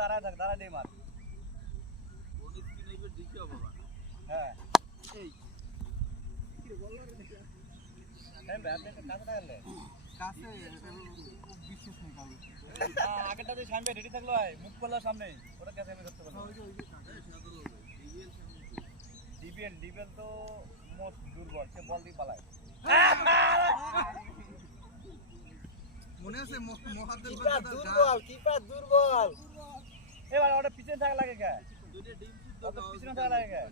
দাঁড়ায় থাক, দাঁড়ায় দিয়ে মার। হ্যাঁ এই কি রে বল না রে এই ব্যাট কাছে থাকলে কাছে বিশেষ নেই কালো আগেটা যে সামনে রেডি থাকলো ভাই মুখ করলো সামনে ওটা কাছে আমি ধরতে পারবো ডিবিএল তো মোস্ট দুর্বল সে বল দিয়ে পালায় মনে আছে মহাদেল কিপার দুর্বল এবার ওটা পিছনে থাকা লাগে কে দুইটা ডিম তো পিছনে থাকা লাগে কে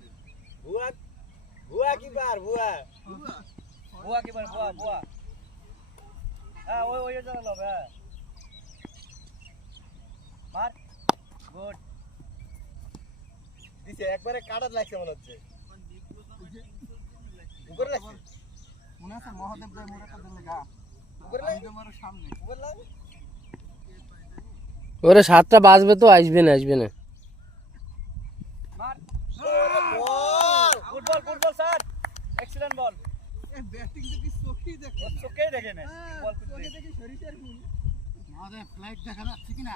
ভুয়া কিপার ভুয়া হ্যাঁ ওই জায়গা লব হ্যাঁ মার গুড দিছে একবারে কাটার লাগছে মনে হচ্ছে উপরে লাগছে মনে আছে মহাদেব ভাই মোড়াটা দিলে গা উপরে লাগছে আমার সামনে উপরে লাগছে ওরে 7টা বাজবে তো আসবে না মার ফুটবল স্যার এক্সিলেন্ট বল এ ব্যাটিং তো কি চোখেই দেখে না বল চোখে দেখে শরীরের ফুল আমাদের ফ্লাইট দেখা যাচ্ছে কি না